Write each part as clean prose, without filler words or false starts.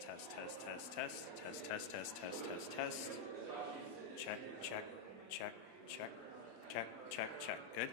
test, test, test, test, test, test, test, test, test, test, test. Check, check, check, check, check, check, check. Good.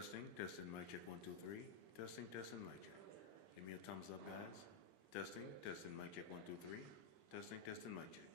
Testing, testing, mic check 1 2 3. Testing, testing, mic check. Give me a thumbs up, guys. Testing, testing, mic check 1 2 3. Testing, testing, mic check.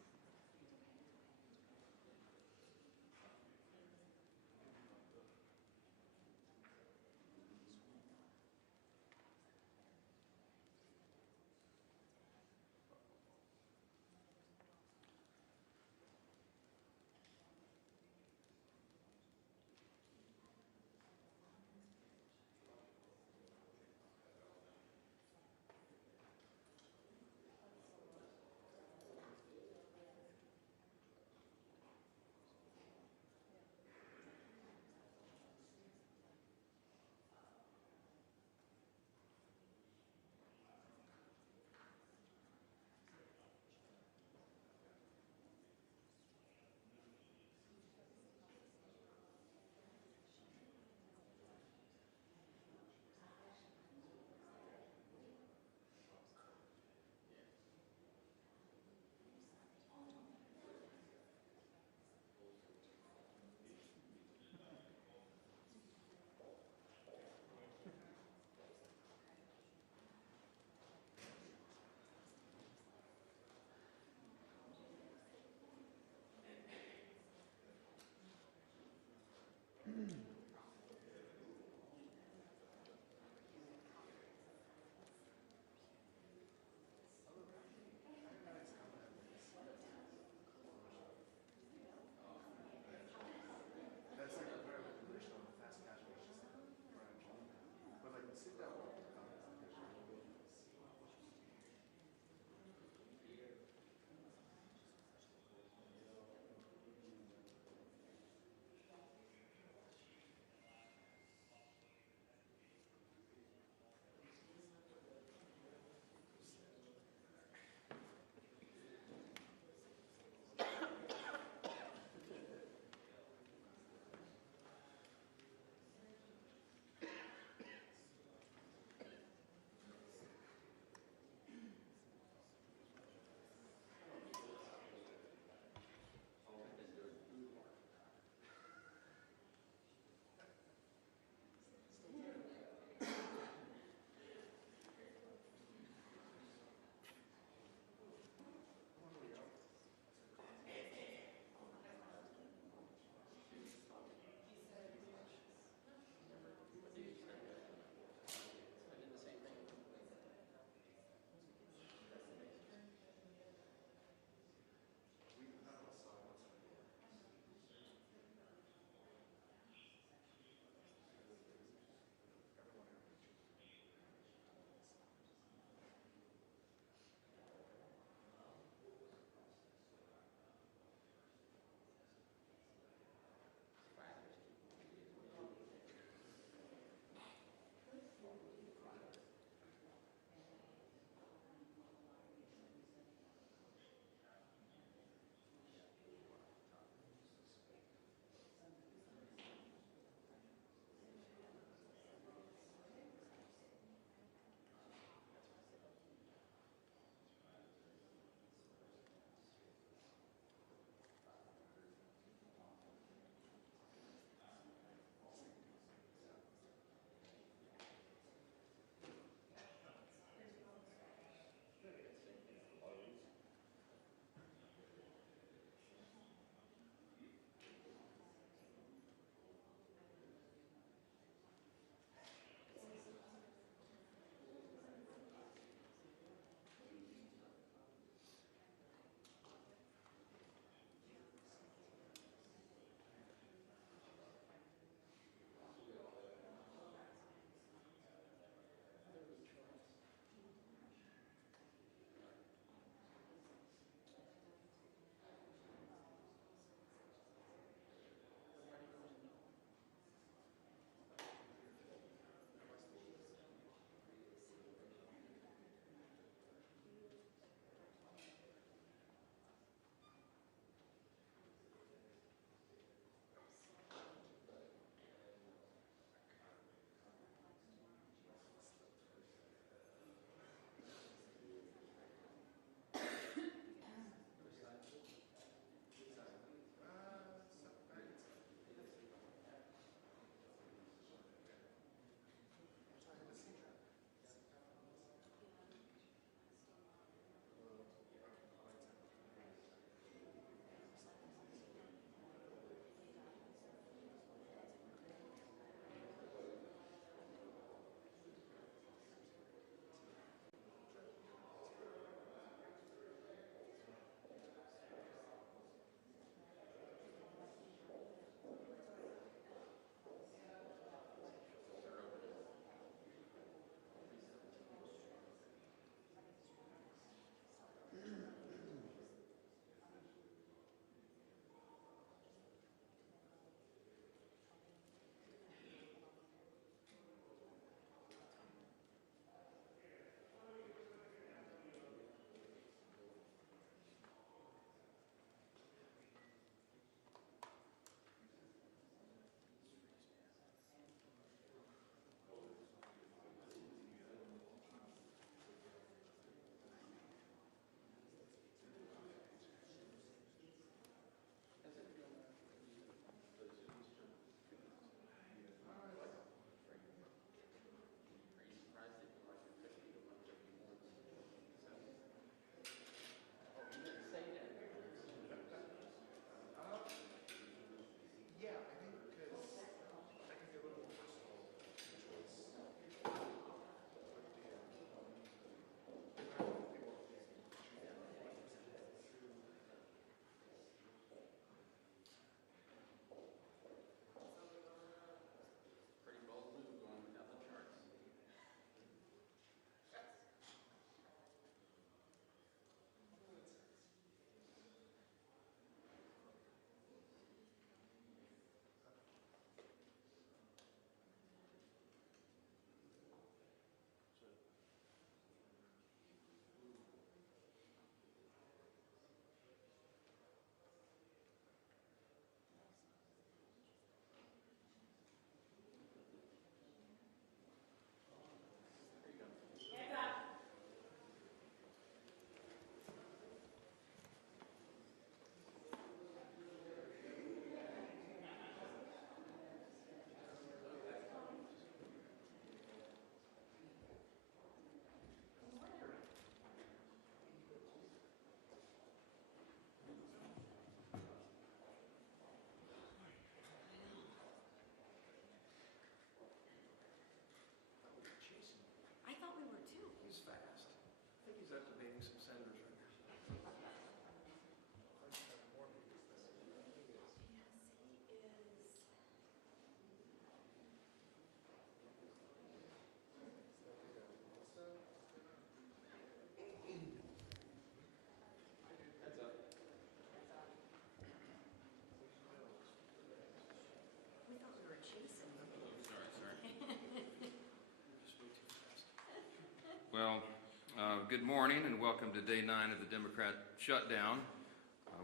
Good morning and welcome to day 9 of the Democrat Shutdown.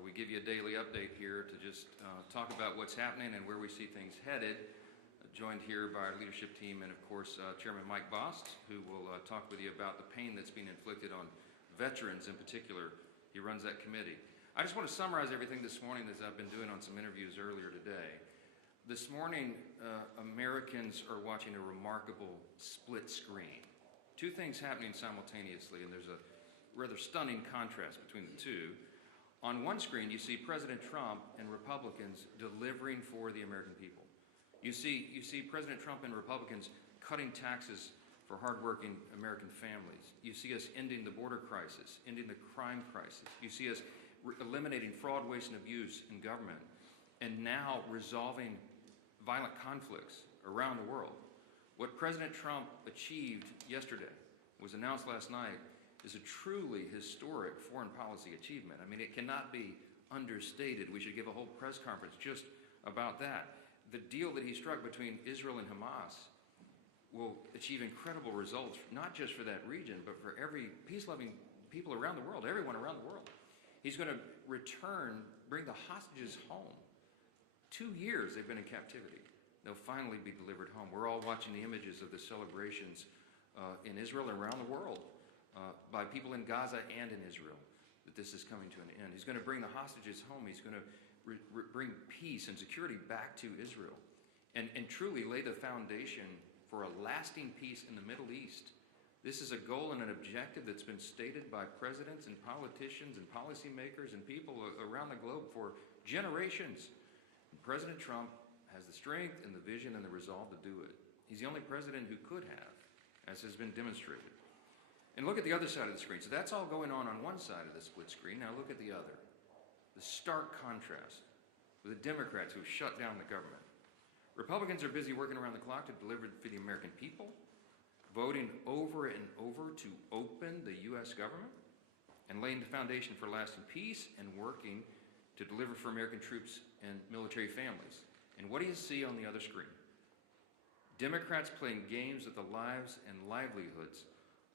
We give you a daily update here to just talk about what's happening and where we see things headed. Joined here by our leadership team and of course Chairman Mike Bost, who will talk with you about the pain that's being inflicted on veterans in particular. He runs that committee. I just want to summarize everything this morning as I've been doing on some interviews earlier today. This morning, Americans are watching a remarkable split screen. Two things happening simultaneously, and there's a rather stunning contrast between the two. On one screen, you see President Trump and Republicans delivering for the American people. You see President Trump and Republicans cutting taxes for hardworking American families. You see us ending the border crisis, ending the crime crisis. You see us eliminating fraud, waste, and abuse in government, and now resolving violent conflicts around the world. What President Trump achieved yesterday, was announced last night, is a truly historic foreign policy achievement. I mean, it cannot be understated. We should give a whole press conference just about that. The deal that he struck between Israel and Hamas will achieve incredible results, not just for that region, but for every peace-loving people around the world, everyone around the world. He's going to bring the hostages home. 2 years they've been in captivity. They'll finally be delivered home. We're all watching the images of the celebrations in Israel and around the world by people in Gaza and in Israel, that this is coming to an end. He's going to bring the hostages home. He's going to bring peace and security back to Israel and truly lay the foundation for a lasting peace in the Middle East. This is a goal and an objective that's been stated by presidents and politicians and policymakers and people around the globe for generations. And President Trump has the strength and the vision and the resolve to do it. He's the only president who could have, as has been demonstrated. And look at the other side of the screen. So that's all going on one side of the split screen. Now look at the other. The stark contrast with the Democrats who have shut down the government. Republicans are busy working around the clock to deliver for the American people, voting over and over to open the U.S. government, and laying the foundation for lasting peace and working to deliver for American troops and military families. And what do you see on the other screen? Democrats playing games with the lives and livelihoods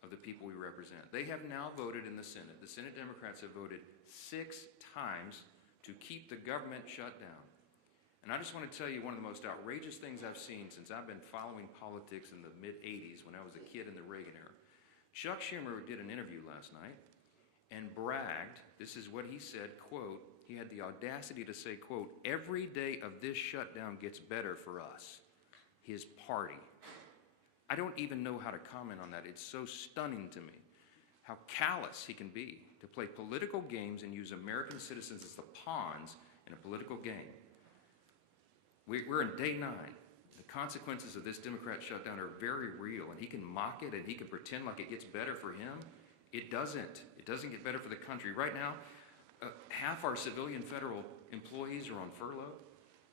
of the people we represent. They have now voted in the Senate. The Senate Democrats have voted 6 times to keep the government shut down. And I just want to tell you one of the most outrageous things I've seen since I've been following politics in the mid-'80s when I was a kid in the Reagan era. Chuck Schumer did an interview last night and bragged, this is what he said, quote, he had the audacity to say, quote, every day of this shutdown gets better for us, his party. I don't even know how to comment on that. It's so stunning to me how callous he can be to play political games and use American citizens as the pawns in a political game. We're in day 9. The consequences of this Democrat shutdown are very real, and he can mock it and he can pretend like it gets better for him. It doesn't. It doesn't get better for the country. Right now, half our civilian federal employees are on furlough.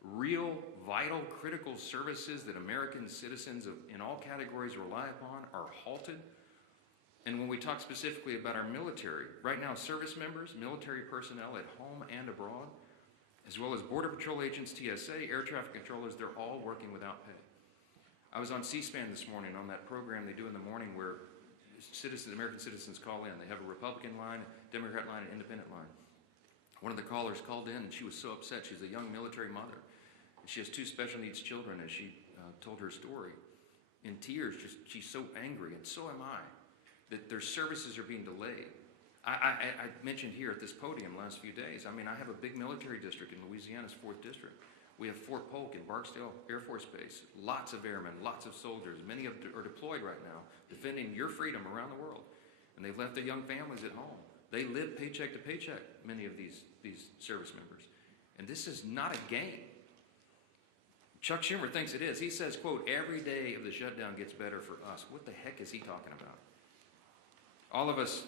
Real, vital, critical services that American citizens in all categories rely upon are halted. And when we talk specifically about our military, right now service members, military personnel at home and abroad, as well as Border Patrol agents, TSA, air traffic controllers, they're all working without pay. I was on C-SPAN this morning on that program they do in the morning where American citizens call in. They have a Republican line, Democrat line, and independent line. One of the callers called in and she was so upset. She's a young military mother. And she has 2 special needs children as she told her story. In tears, she's so angry, and so am I, that their services are being delayed. I mentioned here at this podium last few days, I mean, I have a big military district in Louisiana's 4th District. We have Fort Polk in Barksdale Air Force Base, lots of airmen, lots of soldiers. Many of them are deployed right now, defending your freedom around the world. And they've left their young families at home. They live paycheck to paycheck, many of these service members. And this is not a game. Chuck Schumer thinks it is. He says, quote, every day of the shutdown gets better for us. What the heck is he talking about? All of us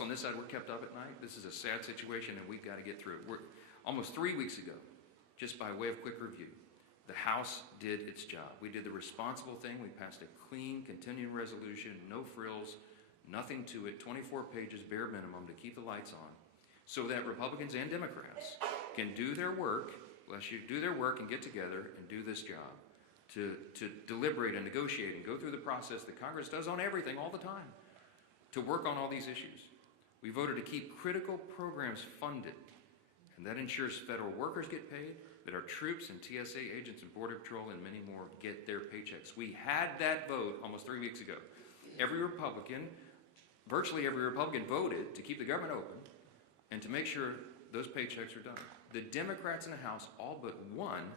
on this side, we're kept up at night. This is a sad situation, and we've got to get through it. We're almost 3 weeks ago, just by way of quick review, the House did its job. We did the responsible thing. We passed a clean, continuing resolution, no frills, nothing to it, 24 pages, bare minimum, to keep the lights on, so that Republicans and Democrats can do their work, and get together and do this job, to deliberate and negotiate and go through the process that Congress does on everything all the time. to work on all these issues. We voted to keep critical programs funded, and that ensures federal workers get paid, that our troops and TSA agents and Border Patrol and many more get their paychecks. We had that vote almost 3 weeks ago. Virtually every Republican voted to keep the government open and to make sure those paychecks are done. The Democrats in the House, all but one,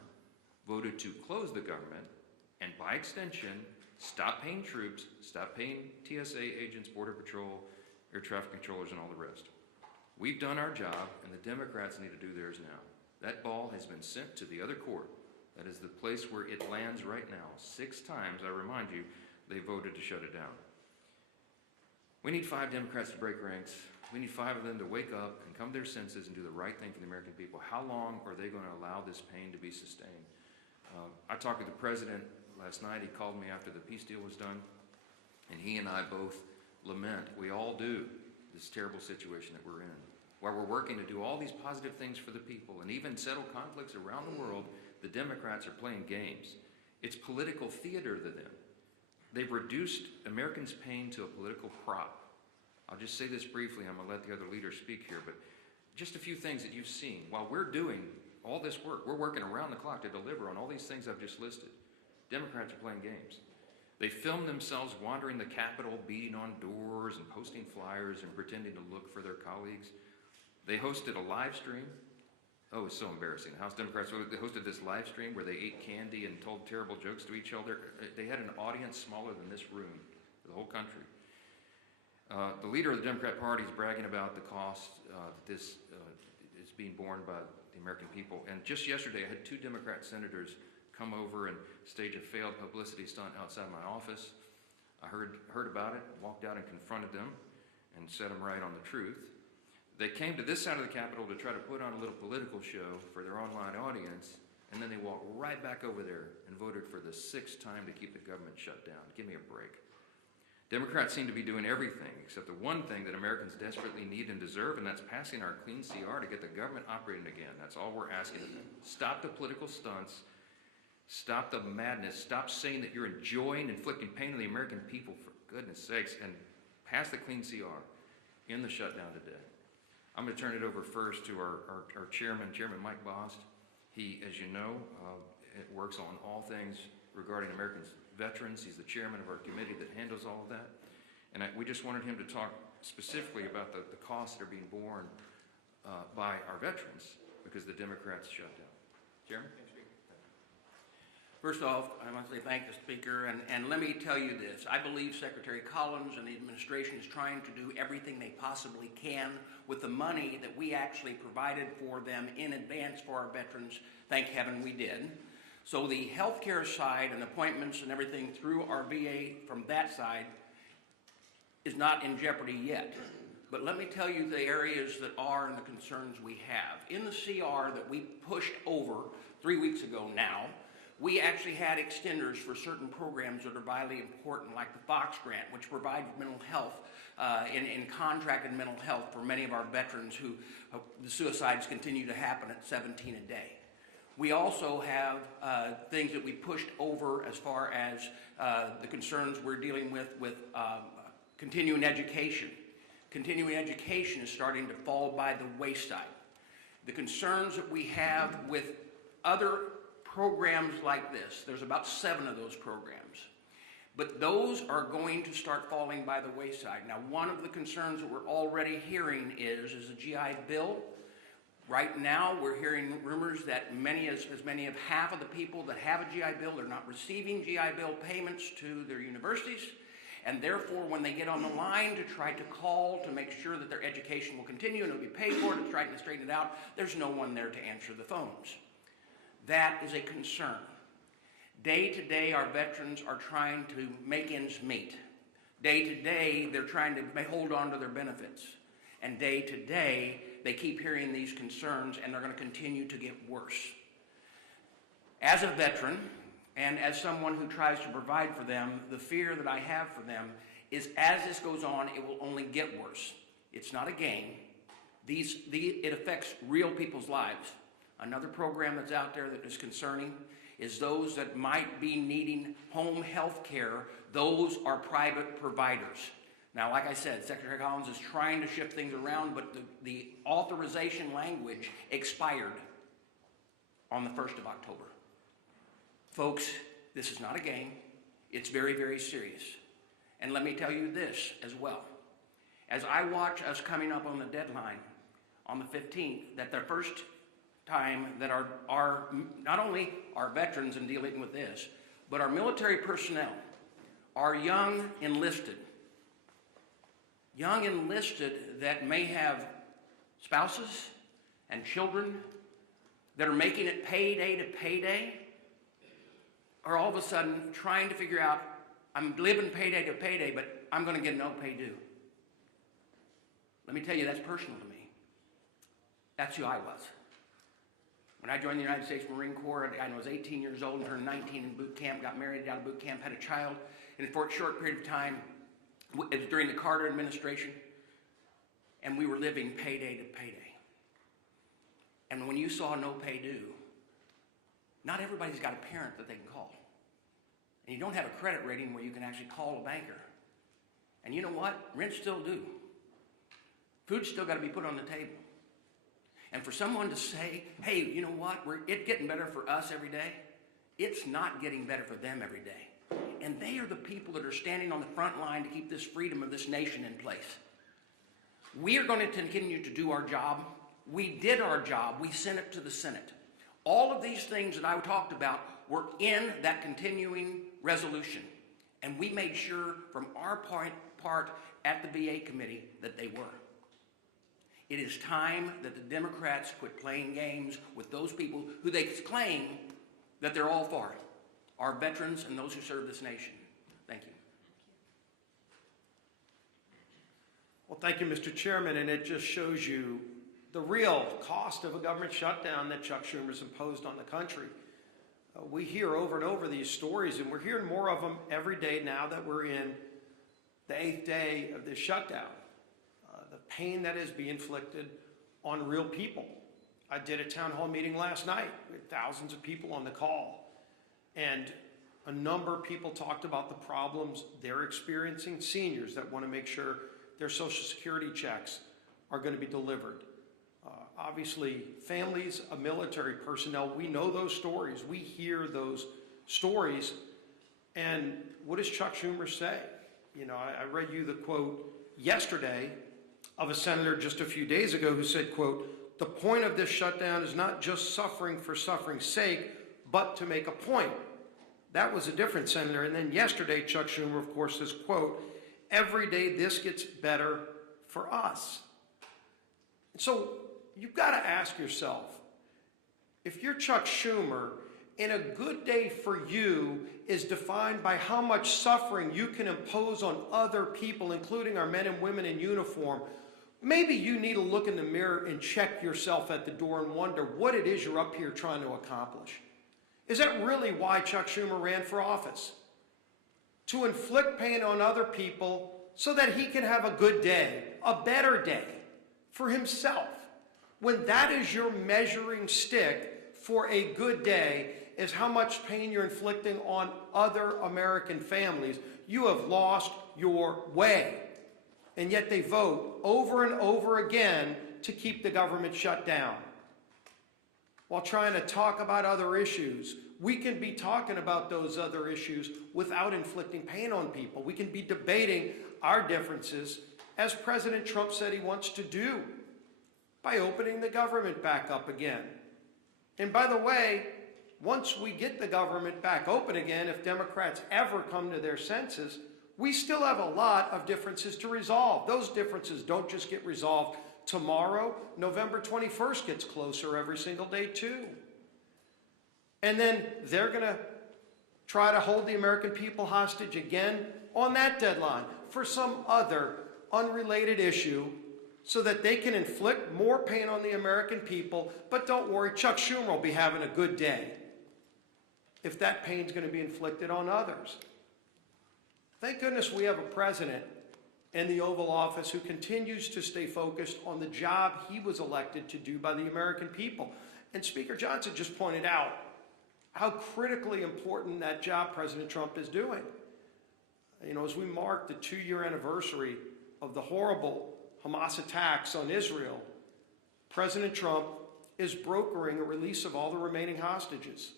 voted to close the government and, by extension, stop paying troops, stop paying TSA agents, Border Patrol, air traffic controllers, and all the rest. We've done our job, and the Democrats need to do theirs now. That ball has been sent to the other court. That is the place where it lands right now. 6 times, I remind you, they voted to shut it down. We need 5 Democrats to break ranks. We need 5 of them to wake up and come to their senses and do the right thing for the American people. How long are they going to allow this pain to be sustained? I talked with the president last night. He called me after the peace deal was done, and he and I both lament, we all do, this terrible situation that we're in. While we're working to do all these positive things for the people and even settle conflicts around the world, the Democrats are playing games. It's political theater to them. They've reduced Americans' pain to a political prop. I'll just say this briefly. I'm going to let the other leaders speak here, but just a few things that you've seen. While we're doing all this work, we're working around the clock to deliver on all these things I've just listed. Democrats are playing games. They film themselves wandering the Capitol, beating on doors and posting flyers and pretending to look for their colleagues. They hosted a live stream. Oh, it's so embarrassing. House Democrats, they hosted this live stream where they ate candy and told terrible jokes to each other. They had an audience smaller than this room for the whole country. The leader of the Democrat Party is bragging about the cost that this is being borne by the American people. And just yesterday, I had 2 Democrat senators come over and stage a failed publicity stunt outside my office. I heard about it, walked out and confronted them and set them right on the truth. They came to this side of the Capitol to try to put on a little political show for their online audience, and then they walked right back over there and voted for the 6th time to keep the government shut down. Give me a break. Democrats seem to be doing everything except the one thing that Americans desperately need and deserve, and that's passing our clean CR to get the government operating again. That's all we're asking of them. Stop the political stunts. Stop the madness. Stop saying that you're enjoying inflicting pain on the American people, for goodness sakes, and pass the clean CR in the shutdown today. I'm going to turn it over first to our chairman, Chairman Mike Bost. He, as you know, works on all things regarding American veterans. He's the chairman of our committee that handles all of that. And we just wanted him to talk specifically about the costs that are being borne by our veterans because the Democrats shut down. Chairman? First off, I want to say thank the Speaker, and let me tell you this. I believe Secretary Collins and the administration is trying to do everything they possibly can with the money that we actually provided for them in advance for our veterans. Thank heaven we did. So the healthcare side and appointments and everything through our VA from that side is not in jeopardy yet. But let me tell you the areas that are and the concerns we have. In the CR that we pushed over 3 weeks ago now, we actually had extenders for certain programs that are vitally important, like the Fox Grant, which provides mental health in contracted mental health for many of our veterans who the suicides continue to happen at 17 a day. We also have things that we pushed over as far as the concerns we're dealing with continuing education. Continuing education is starting to fall by the wayside. The concerns that we have with other programs like this, there's about 7 of those programs, but those are going to start falling by the wayside. Now, one of the concerns that we're already hearing is the GI Bill. Right now, we're hearing rumors that as many as half of the people that have a GI Bill are not receiving GI Bill payments to their universities, and therefore, when they get on the line to try to call to make sure that their education will continue and it'll be paid for to try to straighten it out, there's no one there to answer the phones. That is a concern. Day to day, our veterans are trying to make ends meet. Day to day, they're trying to hold on to their benefits. And day to day, they keep hearing these concerns, and they're going to continue to get worse. As a veteran, and as someone who tries to provide for them, the fear that I have for them is as this goes on, it will only get worse. It's not a game. It affects real people's lives. Another program that's out there that is concerning is those that might be needing home health care. Those are private providers. Now, like I said, Secretary Collins is trying to shift things around, but the authorization language expired on the 1st of October. Folks, this is not a game. It's very, very serious. And let me tell you this as well. As I watch us coming up on the deadline on the 15th, that the first time that our not only our veterans in dealing with this, but our military personnel, our young enlisted that may have spouses and children that are making it payday to payday, are all of a sudden trying to figure out, I'm living payday to payday, but I'm going to get no pay due. Let me tell you, that's personal to me. That's who I was. When I joined the United States Marine Corps, I was 18 years old and turned 19 in boot camp, got married out of boot camp, had a child. And for a short period of time, it was during the Carter administration, and we were living payday to payday. And when you saw no pay due, not everybody's got a parent that they can call. And you don't have a credit rating where you can actually call a banker. And you know what? Rent's still due. Food's still got to be put on the table. And for someone to say, hey, you know what? It's getting better for us every day. It's not getting better for them every day. And they are the people that are standing on the front line to keep this freedom of this nation in place. We are going to continue to do our job. We did our job. We sent it to the Senate. All of these things that I talked about were in that continuing resolution. And we made sure from our part at the VA committee that they were. It is time that the Democrats quit playing games with those people who they claim that they're all for, our veterans and those who serve this nation. Thank you. Well, thank you, Mr. Chairman, and it just shows you the real cost of a government shutdown that Chuck Schumer's imposed on the country. We hear over and over these stories, and we're hearing more of them every day now that we're in the 8th day of this shutdown. The pain that is being inflicted on real people. I did a town hall meeting last night with thousands of people on the call, and a number of people talked about the problems they're experiencing, seniors that want to make sure their Social Security checks are going to be delivered. Obviously, families of military personnel, we know those stories. We hear those stories. And what does Chuck Schumer say? You know, I read you the quote yesterday of a senator just a few days ago who said, quote, "The point of this shutdown is not just suffering for suffering's sake, but to make a point." That was a different senator. And then yesterday, Chuck Schumer, of course, says, quote, "Every day this gets better for us." And so you've got to ask yourself, if you're Chuck Schumer, and a good day for you is defined by how much suffering you can impose on other people, including our men and women in uniform, maybe you need to look in the mirror and check yourself at the door and wonder what it is you're up here trying to accomplish. Is that really why Chuck Schumer ran for office? To inflict pain on other people so that he can have a good day, a better day for himself. When that is your measuring stick for a good day, is how much pain you're inflicting on other American families, you have lost your way. And yet they vote over and over again to keep the government shut down. While trying to talk about other issues, we can be talking about those other issues without inflicting pain on people. We can be debating our differences, as President Trump said he wants to do, by opening the government back up again. And by the way, once we get the government back open again, if Democrats ever come to their senses, we still have a lot of differences to resolve. Those differences don't just get resolved tomorrow. November 21st gets closer every single day too. And then they're going to try to hold the American people hostage again on that deadline for some other unrelated issue, so that they can inflict more pain on the American people. But don't worry, Chuck Schumer will be having a good day if that pain's going to be inflicted on others. Thank goodness we have a president in the Oval Office who continues to stay focused on the job he was elected to do by the American people. And Speaker Johnson just pointed out how critically important that job President Trump is doing. You know, as we mark the 2-year anniversary of the horrible Hamas attacks on Israel, President Trump is brokering a release of all the remaining hostages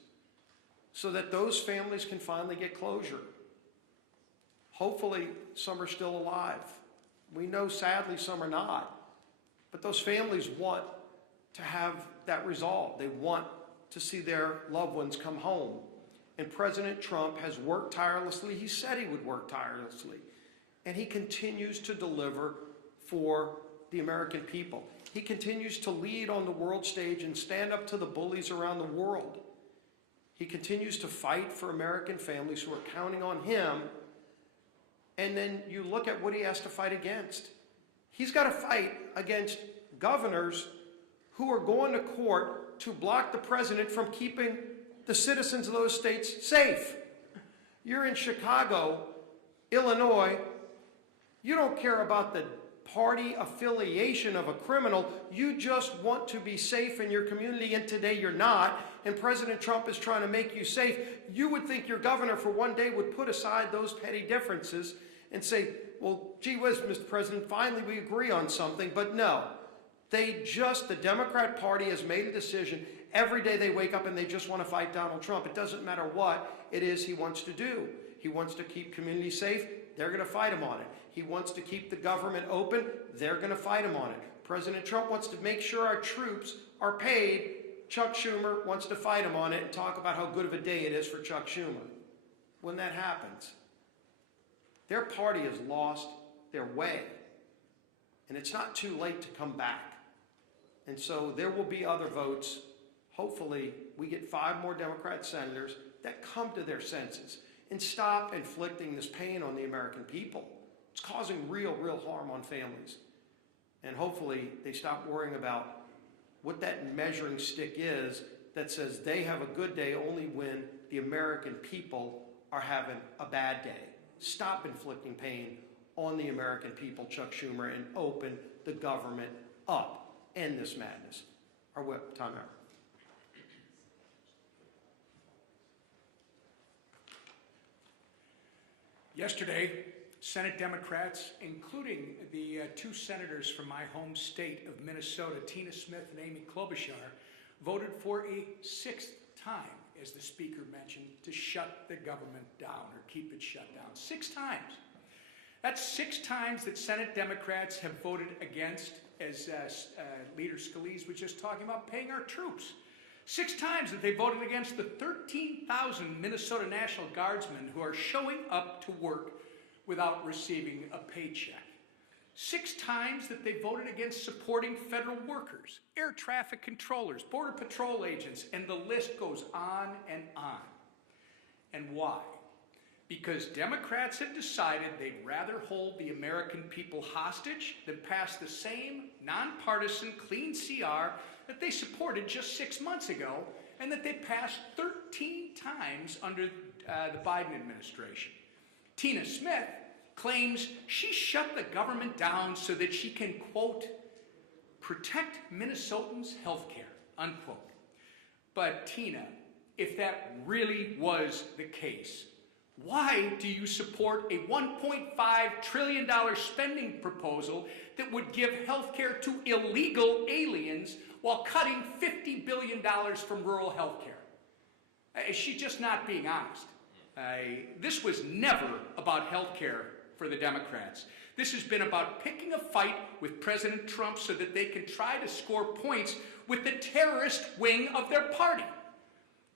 so that those families can finally get closure. Hopefully, some are still alive. We know, sadly, some are not. But those families want to have that resolved. They want to see their loved ones come home. And President Trump has worked tirelessly. He said he would work tirelessly. And he continues to deliver for the American people. He continues to lead on the world stage and stand up to the bullies around the world. He continues to fight for American families who are counting on him. And then you look at what he has to fight against. He's got to fight against governors who are going to court to block the president from keeping the citizens of those states safe. You're in Chicago, Illinois. You don't care about the party affiliation of a criminal. You just want to be safe in your community, and today you're not. And President Trump is trying to make you safe. You would think your governor for one day would put aside those petty differences and say, well, gee whiz, Mr. President, finally we agree on something. But no, the Democrat Party has made a decision. Every day they wake up and they just want to fight Donald Trump. It doesn't matter what it is he wants to do. He wants to keep communities safe. They're going to fight him on it. He wants to keep the government open. They're going to fight him on it. President Trump wants to make sure our troops are paid. Chuck Schumer wants to fight him on it and talk about how good of a day it is for Chuck Schumer. When that happens, their party has lost their way. And it's not too late to come back. And so there will be other votes. Hopefully, we get 5 more Democrat senators that come to their senses and stop inflicting this pain on the American people. It's causing real harm on families. And hopefully, they stop worrying about what that measuring stick is that says they have a good day only when the American people are having a bad day. Stop inflicting pain on the American people, Chuck Schumer, and open the government up. End this madness. Our whip, time out. Yesterday, Senate Democrats, including the 2 senators from my home state of Minnesota, Tina Smith and Amy Klobuchar, voted for a 6th time, as the Speaker mentioned, to shut the government down or keep it shut down. 6 times. That's 6 times that Senate Democrats have voted against, as Leader Scalise was just talking about, paying our troops. 6 times that they voted against the 13,000 Minnesota National Guardsmen who are showing up to work without receiving a paycheck. 6 times that they voted against supporting federal workers, air traffic controllers, border patrol agents, and the list goes on and on. And why? Because Democrats have decided they'd rather hold the American people hostage than pass the same nonpartisan clean CR that they supported just 6 months ago and that they passed 13 times under the Biden administration. Tina Smith claims she shut the government down so that she can, quote, protect Minnesotans' health care, unquote. But Tina, if that really was the case, why do you support a $1.5 trillion spending proposal that would give health care to illegal aliens while cutting $50 billion from rural health care? She's just not being honest. This was never about health care for the Democrats. This has been about picking a fight with President Trump so that they can try to score points with the terrorist wing of their party.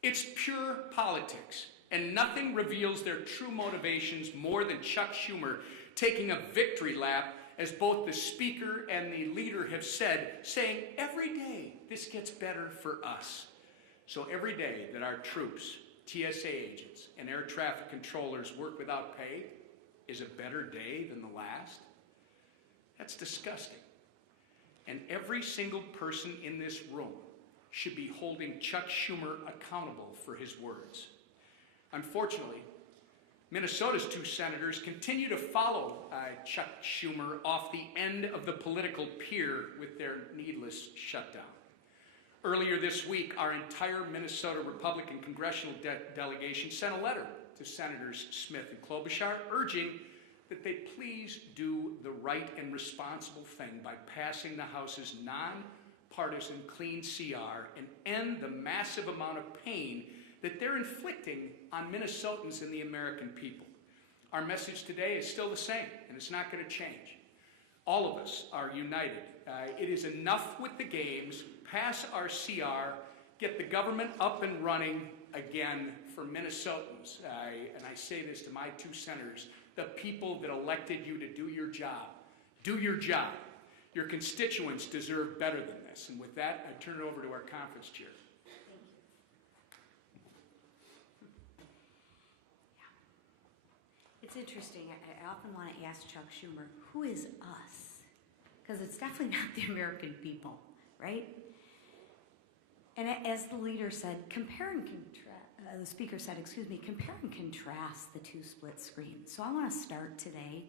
It's pure politics, and nothing reveals their true motivations more than Chuck Schumer taking a victory lap, as both the Speaker and the Leader have said, saying every day this gets better for us. So every day that our troops, TSA agents, and air traffic controllers work without pay is a better day than the last? That's disgusting. And every single person in this room should be holding Chuck Schumer accountable for his words. Unfortunately, Minnesota's 2 senators continue to follow Chuck Schumer off the end of the political pier with their needless shutdown. Earlier this week, our entire Minnesota Republican congressional delegation sent a letter to Senators Smith and Klobuchar, urging that they please do the right and responsible thing by passing the House's nonpartisan clean CR and end the massive amount of pain that they're inflicting on Minnesotans and the American people. Our message today is still the same, and it's not going to change. All of us are united. It is enough with the games. Pass our CR, get the government up and running again for Minnesotans. And I say this to my two senators, the people that elected you to do your job. Do your job. Your constituents deserve better than this. And with that, I turn it over to our conference chair. It's interesting. I often want to ask Chuck Schumer, who is us? Because it's definitely not the American people, right? And as the leader said, compare and contrast. The speaker said, compare and contrast the two split screens. So I want to start today,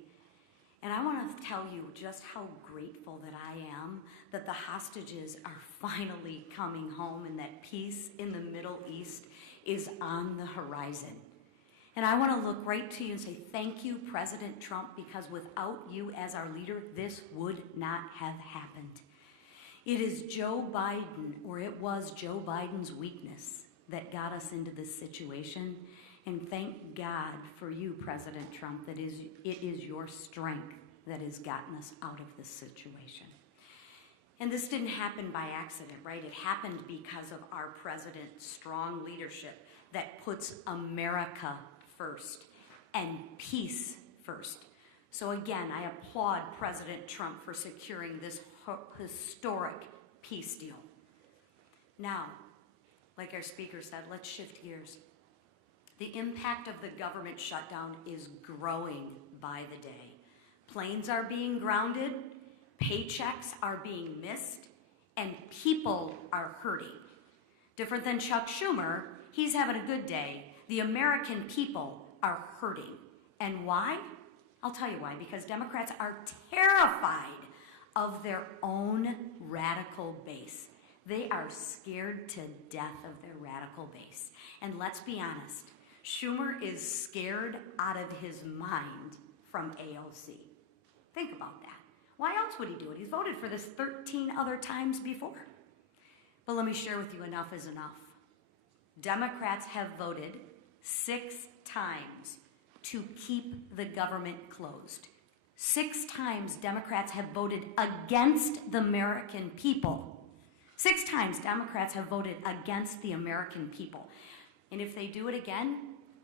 and I want to tell you just how grateful that I am that the hostages are finally coming home and that peace in the Middle East is on the horizon. And I want to look right to you and say, thank you, President Trump, because without you as our leader, this would not have happened. It is Joe Biden, or it was Joe Biden's weakness that got us into this situation. And thank God for you, President Trump, that it is your strength that has gotten us out of this situation. And this didn't happen by accident, right? It happened because of our president's strong leadership that puts America first and peace first. So again, I applaud President Trump for securing this historic peace deal. Now, like our speaker said, let's shift gears. The impact of the government shutdown is growing by the day. Planes are being grounded, paychecks are being missed, and people are hurting. Different than Chuck Schumer, he's having a good day. The American people are hurting. And why? I'll tell you why. Because Democrats are terrified of their own radical base. They are scared to death of their radical base. And let's be honest, Schumer is scared out of his mind from AOC. Think about that. Why else would he do it? He's voted for this 13 other times before. But let me share with you, enough is enough. Democrats have voted 6 times to keep the government closed. 6 times Democrats have voted against the American people. 6 times Democrats have voted against the American people. And if they do it again,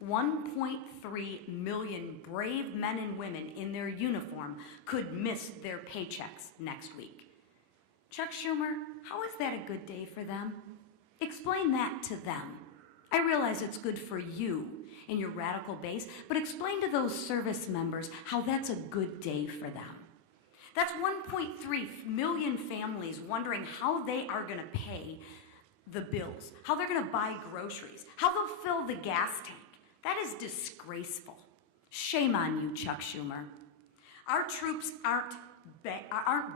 1.3 million brave men and women in their uniform could miss their paychecks next week. Chuck Schumer, how is that a good day for them? Explain that to them. I realize it's good for you and your radical base, but explain to those service members how that's a good day for them. That's 1.3 million families wondering how they are going to pay the bills, how they're going to buy groceries, how they'll fill the gas tank. That is disgraceful. Shame on you, Chuck Schumer. Our troops aren't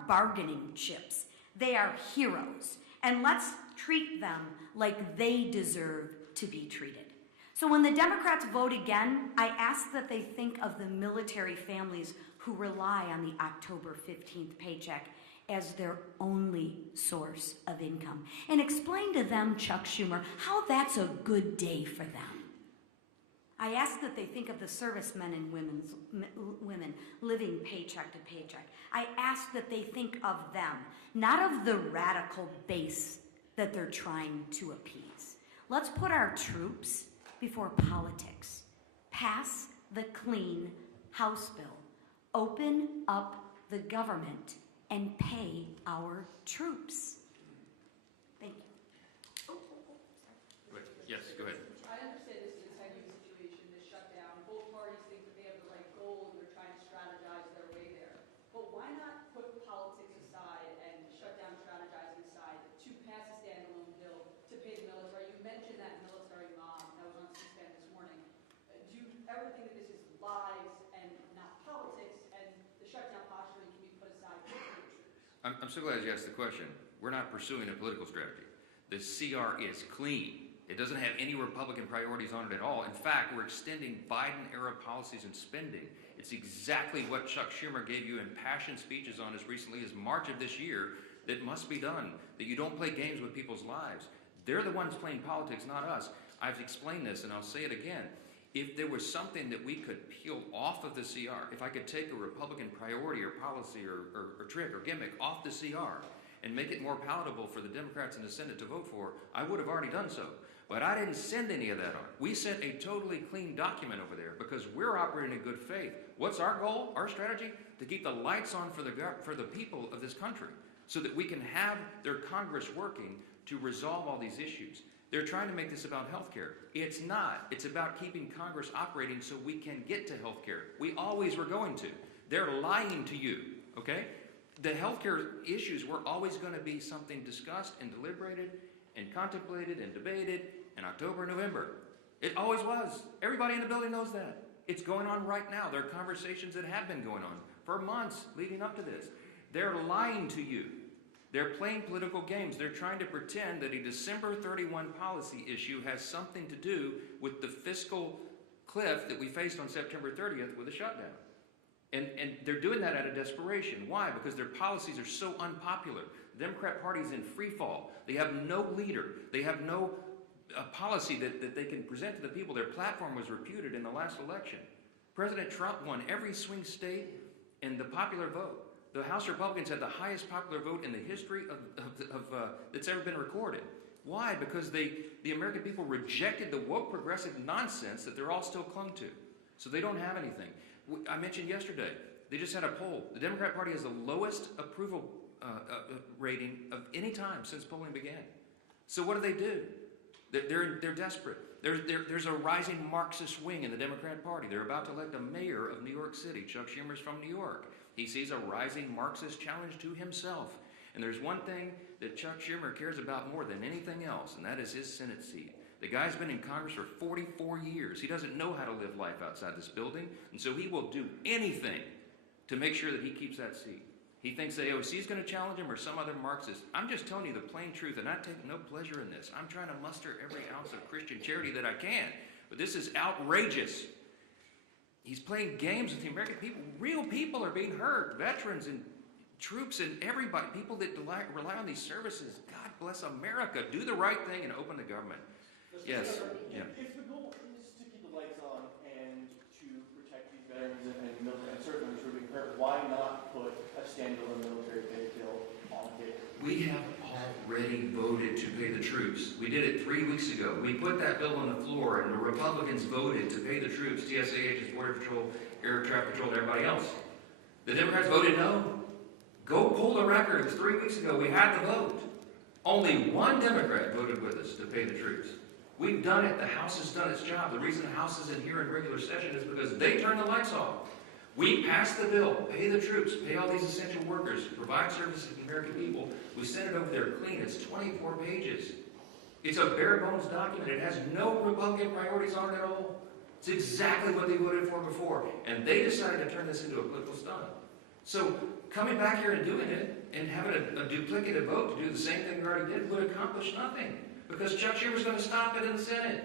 bargaining chips. They are heroes. And let's treat them like they deserve to be treated. So when the Democrats vote again, I ask that they think of the military families who rely on the October 15th paycheck as their only source of income. And explain to them, Chuck Schumer, how that's a good day for them. I ask that they think of the servicemen and women living paycheck to paycheck. I ask that they think of them, not of the radical base that they're trying to appease. Let's put our troops before politics. Pass the clean House bill. Open up the government and pay our troops. Thank you. Yes, go ahead. I understand this is a tenuous situation, this shutdown. Both parties think that they have the right goal and they're trying to strategize their way there. But why not put politics aside and shut down strategizing aside to pass a standalone bill to pay the military? You mentioned that military mom that was on C-SPAN this morning. Do you ever think that this is lies and not politics, and the shutdown posturing can be put aside for the troops? I'm so glad you asked the question. We're not pursuing a political strategy. The CR is clean. It doesn't have any Republican priorities on it at all. In fact, we're extending Biden-era policies and spending. It's exactly what Chuck Schumer gave you impassioned speeches on as recently as March of this year that must be done, that you don't play games with people's lives. They're the ones playing politics, not us. I've explained this, and I'll say it again. If there was something that we could peel off of the CR, if I could take a Republican priority or policy or trick or gimmick off the CR and make it more palatable for the Democrats in the Senate to vote for, I would have already done so. But I didn't send any of that on. We sent a totally clean document over there because we're operating in good faith. What's our goal, our strategy? To keep the lights on for the people of this country so that we can have their Congress working to resolve all these issues. They're trying to make this about health care. It's not. It's about keeping Congress operating so we can get to health care. We always were going to. They're lying to you, okay? The health care issues were always going to be something discussed and deliberated and contemplated and debated in October, November. It always was. Everybody in the building knows that. It's going on right now. There are conversations that have been going on for months leading up to this. They're lying to you. They're playing political games. They're trying to pretend that a December 31 policy issue has something to do with the fiscal cliff that we faced on September 30th with a shutdown. And they're doing that out of desperation. Why? Because their policies are so unpopular. The Democrat Party is in free fall. They have no leader. They have no policy that they can present to the people. Their platform was reputed in the last election. President Trump won every swing state in the popular vote. The House Republicans had the highest popular vote in the history that's ever been recorded. Why? Because the American people rejected the woke progressive nonsense that they're all still clung to. So they don't have anything. I mentioned yesterday, they just had a poll. The Democrat Party has the lowest approval rating of any time since polling began. So what do? They're desperate. There's a rising Marxist wing in the Democrat Party. They're about to elect a mayor of New York City. Chuck Schumer's from New York. He sees a rising Marxist challenge to himself. And there's one thing that Chuck Schumer cares about more than anything else, and that is his Senate seat. The guy's been in Congress for 44 years. He doesn't know how to live life outside this building, and so he will do anything to make sure that he keeps that seat. He thinks the AOC is going to challenge him or some other Marxist. I'm just telling you the plain truth, and I take no pleasure in this. I'm trying to muster every ounce of Christian charity that I can, but this is outrageous. He's playing games with the American people. Real people are being hurt. Veterans and troops and everybody, people that rely on these services. God bless America. Do the right thing and open the government. Yes. Yeah. If the goal is to keep the lights on and to protect these veterans and military and service members who are being hurt, why not put a standalone military pay bill on the table? We have already voted to pay the troops. We did it 3 weeks ago. We put that bill on the floor, and the Republicans voted to pay the troops, TSA agents, Border Patrol, Air Traffic Patrol, and everybody else. The Democrats voted no. Go pull the records. 3 weeks ago, we had the vote. Only one Democrat voted with us to pay the troops. We've done it. The House has done its job. The reason the House is in here in regular session is because they turned the lights off. We passed the bill, pay the troops, pay all these essential workers, provide services to the American people. We sent it over there clean. It's 24 pages. It's a bare bones document. It has no Republican priorities on it at all. It's exactly what they voted for before. And they decided to turn this into a political stunt. So coming back here and doing it and having a duplicative vote to do the same thing we already did would accomplish nothing. Because Chuck Schumer's going to stop it in the Senate.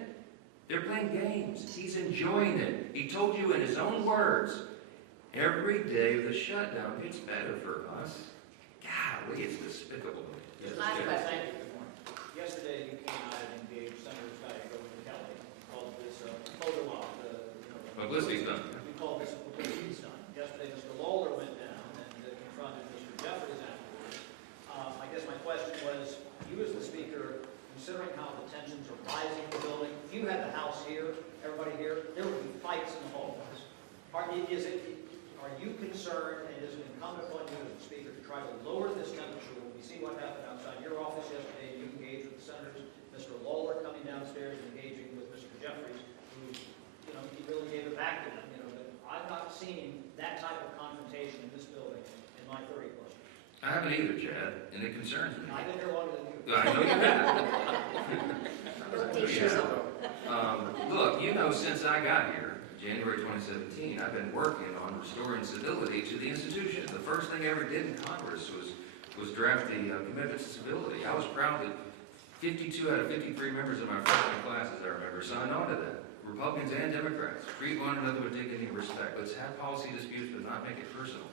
They're playing games. He's enjoying it. He told you in his own words, every day of the shutdown gets better for us. Golly, it's despicable. Yes, last question. Yesterday, you came out and engaged Senator Gallego and Kelly. Called this photo op. Publicity stunt. You called this a publicity stunt. Yesterday, Mr. Lawler went down and confronted Mr. Jeffries afterwards. I guess my question was, you as the speaker, considering how the tensions are rising in the building, if you had the House here, everybody here, there would be fights in the hallways. Are you concerned, and is it incumbent upon you as the speaker to try to lower this temperature? We see what happened outside your office yesterday. You engaged with the senators. Mr. Lawler coming downstairs and engaging with Mr. Jeffries, who, he really gave it back to them. But I've not seen that type of confrontation in this building in my 30 plus years. I haven't either, Chad, and it concerns me. I've been here longer than you. I know you have. Look, since I got here, January 2017, I've been working on restoring civility to the institution. The first thing I ever did in Congress was draft the Commitment to Civility. I was proud that 52 out of 53 members of my freshman class, as I remember, signed on to that. Republicans and Democrats. Treat one another with dignity and respect. Let's have policy disputes, but not make it personal.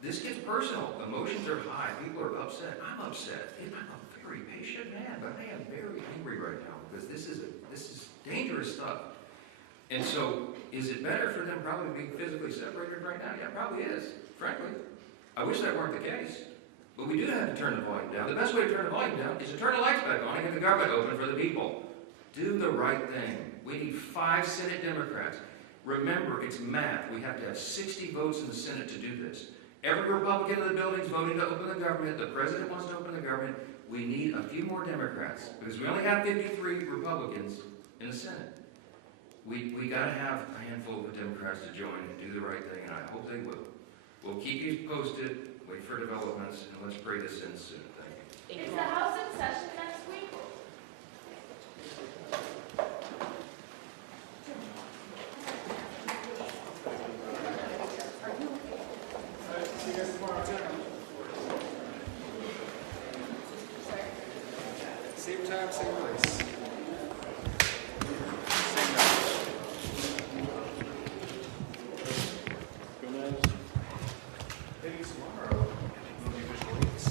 This gets personal. Emotions are high. People are upset. I'm upset. I'm a very patient man, but I am very angry right now because this is dangerous stuff. And so, is it better for them probably being physically separated right now? Yeah, it probably is, frankly. I wish that weren't the case. But we do have to turn the volume down. The best way to turn the volume down is to turn the lights back on and get the government open for the people. Do the right thing. We need 5 Senate Democrats. Remember, it's math. We have to have 60 votes in the Senate to do this. Every Republican in the building is voting to open the government. The president wants to open the government. We need a few more Democrats because we only have 53 Republicans in the Senate. We got to have a handful of Democrats to join and do the right thing, and I hope they will. We'll keep you posted, wait for developments, and let's pray this ends soon. Thank you. Is the House in session next week? Same time, same place. Maybe tomorrow, we'll be visual aids.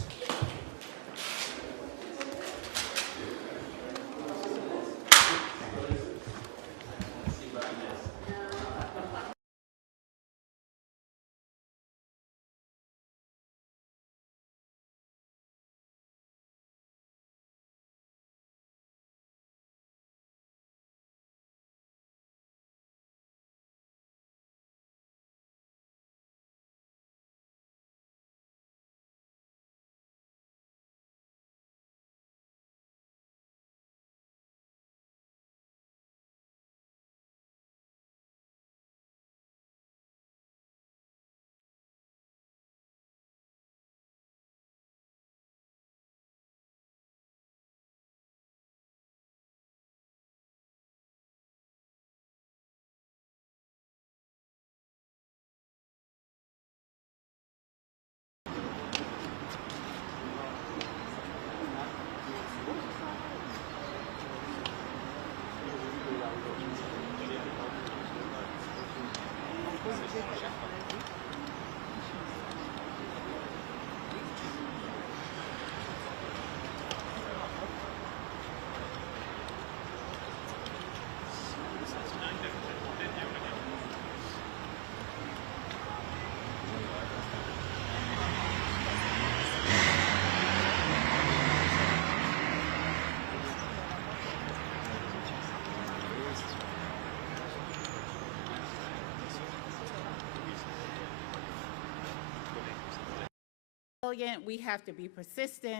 We have to be persistent.